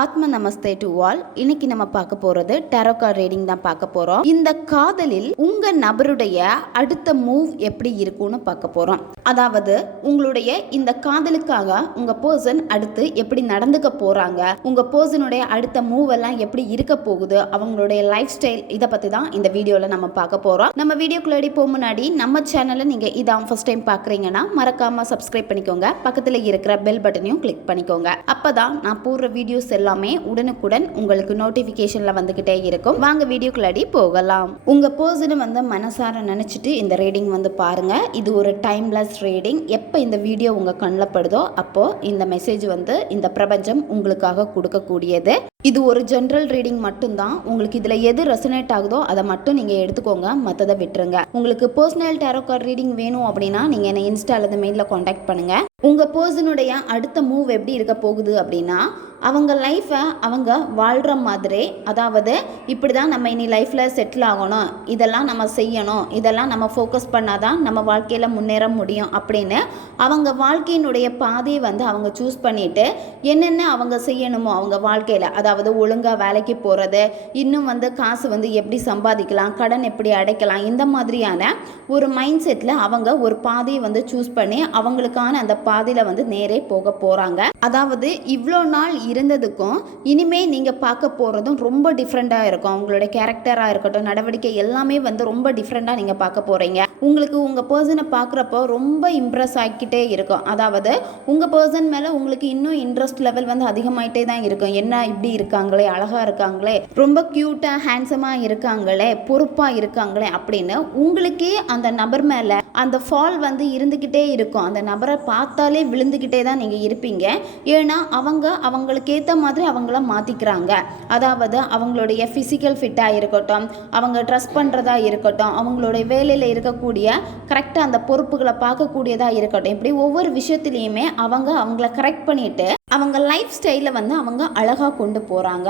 ஆத்ம நமஸ்தே to all. இன்னைக்கு நம்ம பார்க்க போறது டாரோ கார்ட் ரீடிங் தான் பார்க்க போறோம். இந்த காதலில் உங்க நபருடைய அடுத்த மூவ் எப்படி இருக்கும்னு பார்க்க போறோம். அதாவது உங்களுடைய இந்த காதலுக்காக உங்க பர்சன் அடுத்து எப்படி நடந்துக்க போறாங்க, உங்க பர்சனுடைய அடுத்த மூவ் எல்லாம் எப்படி இருக்க போகுது, அவங்களுடைய லைஃப் ஸ்டைல், இதை பத்தி தான் இந்த வீடியோல நம்ம பார்க்க போறோம். நம்ம வீடியோக்குள்ளே போக முன்னாடி நம்ம சேனலை நீங்க இதான் ஃபர்ஸ்ட் டைம் பார்க்குறீங்கன்னா மறக்காம சப்ஸ்கிரைப் பண்ணிக்கோங்க. பக்கத்தில் இருக்கிற பெல் பட்டனையும் கிளிக் பண்ணிக்கோங்க. அப்பதான் நான் போடுற வீடியோஸ் எல்லாமே உடனுக்குடன் உங்களுக்கு நோட்டிபிகேஷன்ல வந்துகிட்டே இருக்கும். வாங்க வீடியோக்குள்ளாடி போகலாம். உங்க பர்சனை மனசார நினைச்சிட்டு இந்த ரீடிங் பாருங்க. இது ஒரு டைம்லெஸ் ரீடிங். எப்ப இந்த வீடியோ உங்க கண்ணில் படுதோ அப்போ இந்த மெசேஜ் இந்த பிரபஞ்சம் உங்களுக்காக கொடுக்கக்கூடியது. இது ஒரு ஜென்ரல் ரீடிங் மட்டும்தான். உங்களுக்கு இதுல எது ரெசனேட் ஆகுதோ அதை மட்டும் நீங்க எடுத்துக்கோங்க, மற்றதை விட்டுருங்க. உங்களுக்கு பர்சனல் டாரோ கார்ட் ரீடிங் வேணும் அப்படின்னா நீங்க என்ன இன்ஸ்டா அல்லது மெயிலில் காண்டாக்ட் பண்ணுங்க. உங்க பர்சனுடைய அடுத்த மூவ் எப்படி இருக்க போகுது அப்படின்னா, அவங்க லைஃப்பை அவங்க வாழ்கிற மாதிரி, அதாவது இப்படி தான் நம்ம இனி லைஃப்பில் செட்டில் ஆகணும், இதெல்லாம் நம்ம செய்யணும், இதெல்லாம் நம்ம ஃபோக்கஸ் பண்ணாதான் நம்ம வாழ்க்கையில் முன்னேற முடியும் அப்படின்னு அவங்க வாழ்க்கையினுடைய பாதையை அவங்க சூஸ் பண்ணிவிட்டு என்னென்ன அவங்க செய்யணுமோ அவங்க வாழ்க்கையில், அதாவது ஒழுங்காக வேலைக்கு போகிறது, இன்னும் காசு எப்படி சம்பாதிக்கலாம், கடன் எப்படி அடைக்கலாம், இந்த மாதிரியான ஒரு மைண்ட் செட்டில் அவங்க ஒரு பாதையை சூஸ் பண்ணி அவங்களுக்கான அந்த பாதையில் நேரே போக போகிறாங்க. அதாவது இவ்வளோ நாள் இருந்ததுக்கும் இனிமே நீங்கள் பார்க்க போகிறதும் ரொம்ப டிஃப்ரெண்ட்டாக இருக்கும். அவங்களோட கேரக்டராக இருக்கட்டும், நடவடிக்கை எல்லாமே ரொம்ப டிஃப்ரெண்ட்டாக நீங்கள் பார்க்க போகிறீங்க. உங்களுக்கு உங்கள் பர்சனை பார்க்குறப்போ ரொம்ப இம்ப்ரெஸ் ஆகிக்கிட்டே இருக்கும். அதாவது உங்கள் பர்சன் மேலே உங்களுக்கு இன்னும் இன்ட்ரெஸ்ட் லெவல் அதிகமாகிட்டே தான் இருக்கும். என்ன இப்படி இருக்காங்களே, அழகாக இருக்காங்களே, ரொம்ப க்யூட்டாக ஹேண்ட்ஸமாக இருக்காங்களே, பொறுப்பாக இருக்காங்களே அப்படின்னு உங்களுக்கே அந்த நபர் மேலே அந்த ஃபால் இருந்துக்கிட்டே இருக்கும். அந்த நபரை பார்த்தாலே விழுந்துக்கிட்டே தான் நீங்கள் இருப்பீங்க. ஏன்னா அவங்களுக்கு ஏற்ற மாதிரி அவங்கள மாற்றிக்கிறாங்க. அதாவது அவங்களுடைய ஃபிசிக்கல் ஃபிட்டாக இருக்கட்டும், அவங்க ட்ரெஸ் பண்ணுறதா இருக்கட்டும், அவங்களுடைய வேலையில் இருக்கக்கூடிய கரெக்டாக அந்த பொறுப்புகளை பார்க்கக்கூடியதாக இருக்கட்டும், இப்படி ஒவ்வொரு விஷயத்துலையுமே அவங்கள கரெக்ட் பண்ணிட்டு அவங்க லைஃப் ஸ்டைலில் அவங்க அழகாக கொண்டு போகிறாங்க.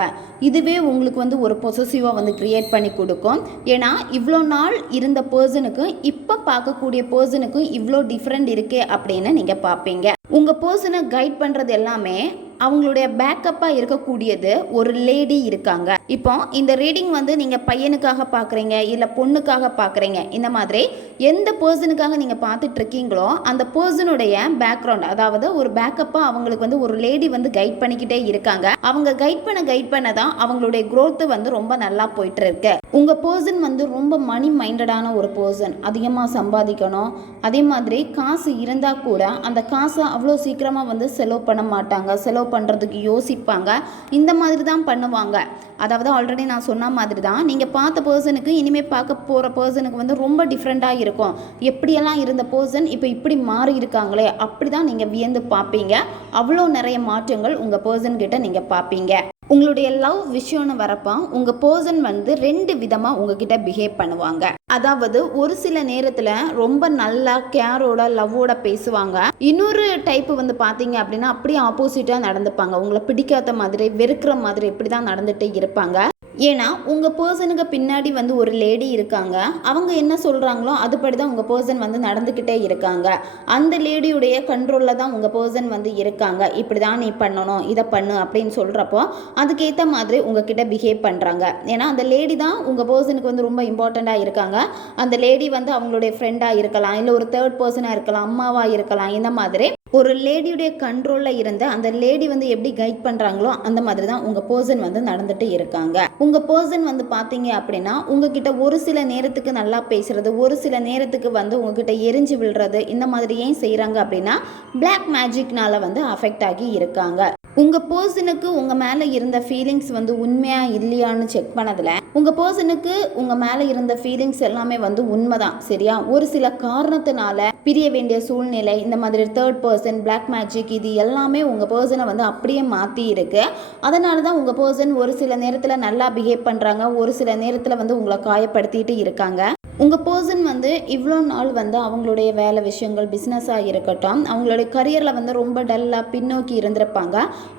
இதுவே உங்களுக்கு ஒரு பொசசிவாக கிரியேட் பண்ணி கொடுக்கும். ஏன்னா இவ்வளோ நாள் இருந்த பர்சனுக்கும் இப்போ பார்க்கக்கூடிய பர்சனுக்கும் இவ்வளோ டிஃப்ரெண்ட் இருக்கே அப்படின்னு நீங்கள் பார்ப்பீங்க. உங்கள் பர்சனை கைட் பண்ணுறது எல்லாமே அவங்களுடைய பேக்கப்பாக இருக்கக்கூடியது ஒரு லேடி இருக்காங்க. இப்போ இந்த ரீடிங் நீங்கள் பையனுக்காக பார்க்குறீங்க, இல்லை பொண்ணுக்காக பார்க்குறீங்க, இந்த மாதிரி எந்த பர்சனுக்காக நீங்கள் பார்த்துட்டு இருக்கீங்களோ அந்த பர்சனுடைய பேக்ரவுண்ட், அதாவது ஒரு பேக்கப்பாக அவங்களுக்கு ஒரு லேடி கைட் பண்ணிக்கிட்டே இருக்காங்க. அவங்க கைட் பண்ண தான் அவங்களுடைய growth ரொம்ப நல்லா போயிட்டு இருக்கு. உங்கள் பர்சன் ரொம்ப மணி மைண்டடான ஒரு பர்சன். அதிகமாக சம்பாதிக்கணும், அதே மாதிரி காசு இருந்தால் கூட அந்த காசை அவ்வளோ சீக்கிரமாக செலவு பண்ண மாட்டாங்க, செலவு பண்ணுறதுக்கு யோசிப்பாங்க, இந்த மாதிரி தான் பண்ணுவாங்க. அதாவது ஆல்ரெடி நான் சொன்ன மாதிரி தான் நீங்கள் பார்த்த பர்சனுக்கு இனிமேல் பார்க்க போகிற பர்சனுக்கு ரொம்ப டிஃப்ரெண்ட்டாக இருக்கும். எப்படியெல்லாம் இருந்த பர்சன் இப்போ இப்படி மாறி இருக்காங்களே, அப்படி தான் நீங்கள் வியந்து பார்ப்பீங்க. அவ்வளோ நிறைய மாற்றங்கள் உங்கள் பர்சன் கிட்ட நீங்கள் பார்ப்பீங்க. உங்களுடைய லவ் விஷயம்னு வரப்போ உங்கள் பர்சன் ரெண்டு விதமாக உங்ககிட்ட பிஹேவ் பண்ணுவாங்க. அதாவது ஒரு சில நேரத்தில் ரொம்ப நல்லா கேரோட லவ்வோட பேசுவாங்க. இன்னொரு டைப்பு பார்த்தீங்க அப்படின்னா அப்படியே ஆப்போசிட்டாக நடந்துப்பாங்க. உங்களை பிடிக்காத மாதிரி, வெறுக்கிற மாதிரி இப்படி தான் நடந்துகிட்டே இருப்பாங்க. ஏன்னா உங்கள் பர்சனுக்கு பின்னாடி ஒரு லேடி இருக்காங்க. அவங்க என்ன சொல்கிறாங்களோ அதுபடி தான் உங்கள் பர்சன் நடந்துக்கிட்டே இருக்காங்க. அந்த லேடியுடைய கண்ட்ரோலில் தான் உங்கள் பர்சன் இருக்காங்க. இப்படி தான் நீ பண்ணணும், இதை பண்ணு அப்படின்னு சொல்கிறப்போ அதுக்கேற்ற மாதிரி உங்ககிட்ட பிஹேவ் பண்ணுறாங்க. ஏன்னா அந்த லேடி தான் உங்கள் பர்சனுக்கு ரொம்ப இம்பார்ட்டண்ட்டாக இருக்காங்க. அந்த லேடி அவங்களுடைய ஃப்ரெண்டாக இருக்கலாம், இல்லை ஒரு தேர்ட் பர்சனாக இருக்கலாம், அம்மாவாக இருக்கலாம். இந்த மாதிரி ஒரு லேடியுடைய கண்ட்ரோலில் இருந்து அந்த லேடி எப்படி கைட் பண்ணுறாங்களோ அந்த மாதிரி தான் உங்கள் பர்சன் நடந்துட்டு இருக்காங்க. உங்கள் பர்சன் பார்த்தீங்க அப்படின்னா உங்ககிட்ட ஒரு சில நேரத்துக்கு நல்லா பேசுறது, ஒரு சில நேரத்துக்கு உங்ககிட்ட எரிஞ்சு விழுறது, இந்த மாதிரி ஏன் செய்கிறாங்க அப்படின்னா பிளாக் மேஜிக்னால அஃபெக்ட் ஆகி இருக்காங்க. உங்கள் பர்சனுக்கு உங்கள் மேலே இருந்த ஃபீலிங்ஸ் உண்மையாக இல்லையான்னு செக் பண்ணதில் உங்கள் பர்சனுக்கு உங்கள் மேலே இருந்த ஃபீலிங்ஸ் எல்லாமே உண்மைதான், சரியா? ஒரு சில காரணத்தினால பிரிய வேண்டிய சூழ்நிலை, இந்த மாதிரி தேர்ட் பர்சன், பிளாக் மேஜிக், இது எல்லாமே உங்கள் பர்சனை அப்படியே மாற்றி இருக்கு. அதனால தான் உங்கள் பர்சன் ஒரு சில நேரத்தில் நல்லா பிஹேவ் பண்ணுறாங்க, ஒரு சில நேரத்தில் உங்களை காயப்படுத்திட்டு இருக்காங்க. உங்கள் பர்சன் வந்து இவ்வளோ நாள் வந்து அவங்களுடைய வேலை விஷயங்கள் பிஸ்னஸாக இருக்கட்டும், அவங்களுடைய கரியரில் வந்து ரொம்ப டல்லாக பின்னோக்கி இருந்திருப்பாங்க.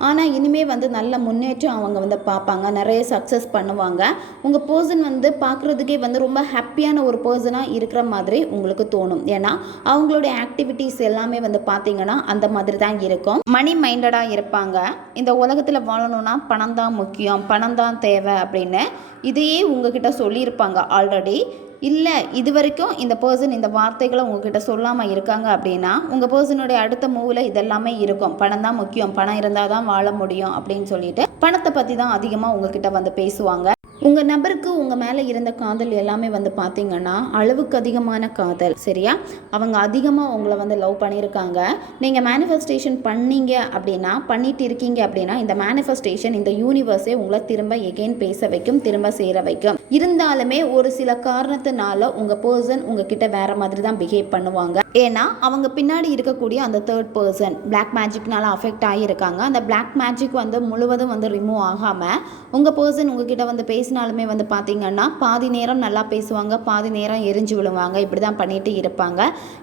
ஆனால் இனிமேல் வந்து நல்ல முன்னேற்றம் அவங்க வந்து பார்ப்பாங்க, நிறைய சக்ஸஸ் பண்ணுவாங்க. உங்கள் பர்சன் வந்து பார்க்குறதுக்கே வந்து ரொம்ப ஹாப்பியான ஒரு பர்சனாக இருக்கிற மாதிரி உங்களுக்கு தோணும். ஏன்னா அவங்களுடைய ஆக்டிவிட்டீஸ் எல்லாமே வந்து பார்த்தீங்கன்னா அந்த மாதிரி தான் இருக்கும். மணி மைண்டடாக இருப்பாங்க. இந்த உலகத்தில் வாழணும்னா பணம் தான் முக்கியம், பணம் தான் தேவை அப்படின்னு இதையே உங்ககிட்ட சொல்லியிருப்பாங்க ஆல்ரெடி. இல்லை இது வரைக்கும் இந்த பர்சன் இந்த வார்த்தைகளை உங்ககிட்ட சொல்லாமல் இருக்காங்க அப்படின்னா உங்கள் பர்சனுடைய அடுத்த மூவில் இதெல்லாமே இருக்கும். பணம் தான் முக்கியம், பணம் இருந்தால் தான் வாழ முடியும் அப்படின்னு சொல்லிட்டு பணத்தை பற்றி தான் அதிகமாக உங்ககிட்ட வந்து பேசுவாங்க. உங்கள் நபருக்கு உங்கள் மேலே இருந்த காதல் எல்லாமே வந்து பார்த்தீங்கன்னா அளவுக்கு அதிகமான காதல். சரியா? அவங்க அதிகமாக உங்களை வந்து லவ் பண்ணியிருக்காங்க. நீங்கள் மேனிஃபெஸ்டேஷன் பண்ணீங்க அப்படின்னா, பண்ணிட்டு இருக்கீங்க அப்படின்னா, இந்த மேனிஃபெஸ்டேஷன் இந்த யூனிவர்ஸே உங்களை திரும்ப எகெயின் பேச வைக்கும், திரும்ப சேர வைக்கும். இருந்தாலுமே ஒரு சில காரணத்தினால உங்கள் பர்சன் உங்ககிட்ட வேறு மாதிரி தான் பிஹேவ் பண்ணுவாங்க. ஏன்னா அவங்க பின்னாடி இருக்கக்கூடிய அந்த தேர்ட் பர்சன் பிளாக் மேஜிக்னால அஃபெக்ட் ஆகியிருக்காங்க. அந்த பிளாக் மேஜிக் வந்து முழுவதும் வந்து ரிமூவ் ஆகாமல் உங்கள் பர்சன் உங்ககிட்ட வந்து பேசினாலுமே வந்து பார்த்தீங்கன்னா பாதி நேரம் நல்லா பேசுவாங்க, பாதி நேரம் எரிஞ்சு விழுவாங்க. இப்படி தான் பண்ணிட்டு இருப்பாங்க.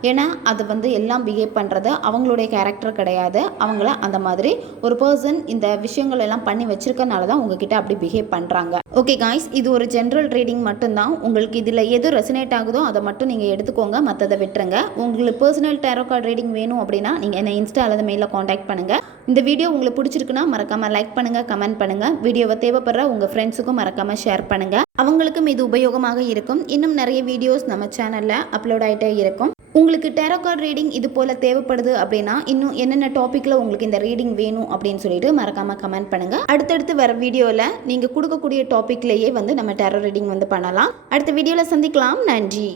ஏன்னா அது வந்து எல்லாம் பிஹேவ் பண்ணுறது அவங்களுடைய கேரக்டர் கிடையாது. அவங்கள அந்த மாதிரி ஒரு பர்சன் இந்த விஷயங்கள் எல்லாம் பண்ணி வச்சிருக்கனால தான் உங்ககிட்ட அப்படி பிஹேவ் பண்ணுறாங்க. ஓகே காய்ஸ், இது ஒரு ஜென்ரல் ரீடிங் மட்டும்தான். உங்களுக்கு இதில் எது ரெசனேட் ஆகுதோ அதை மட்டும் நீங்கள் எடுத்துக்கோங்க, மற்றதை விட்டுருங்க. உங்களுக்கு பர்சனல் டேரோ கார்டு ரீடிங் வேணும் அப்படின்னா நீங்கள் என்ன இன்ஸ்டா அல்லது மெயிலில் காண்டாக்ட் பண்ணுங்கள். இந்த வீடியோ உங்களுக்கு பிடிச்சிருக்குன்னா மறக்காமல் லைக் பண்ணுங்கள், கமெண்ட் பண்ணுங்கள். வீடியோவை தேவைப்படுற உங்கள் ஃப்ரெண்ட்ஸுக்கும் மறக்காமல் ஷேர் பண்ணுங்கள். அவங்களுக்கும் இது உபயோகமாக இருக்கும். இன்னும் நிறைய வீடியோஸ் நம்ம சேனலில் அப்லோட் ஆகிட்டே இருக்கும். உங்களுக்கு டேரோ கார்டு ரீடிங் இது போல் தேவைப்படுது அப்படின்னா இன்னும் என்னென்ன டாப்பிக்கில் உங்களுக்கு இந்த ரீடிங் வேணும் அப்படின்னு சொல்லிட்டு மறக்காமல் கமெண்ட் பண்ணுங்கள். அடுத்தடுத்து வர வீடியோவில் நீங்கள் கொடுக்கக்கூடிய டாப்பிக்லேயே வந்து நம்ம டேரோ ரீடிங் வந்து பண்ணலாம். அடுத்த வீடியோவில் சந்திக்கலாம். நன்றி.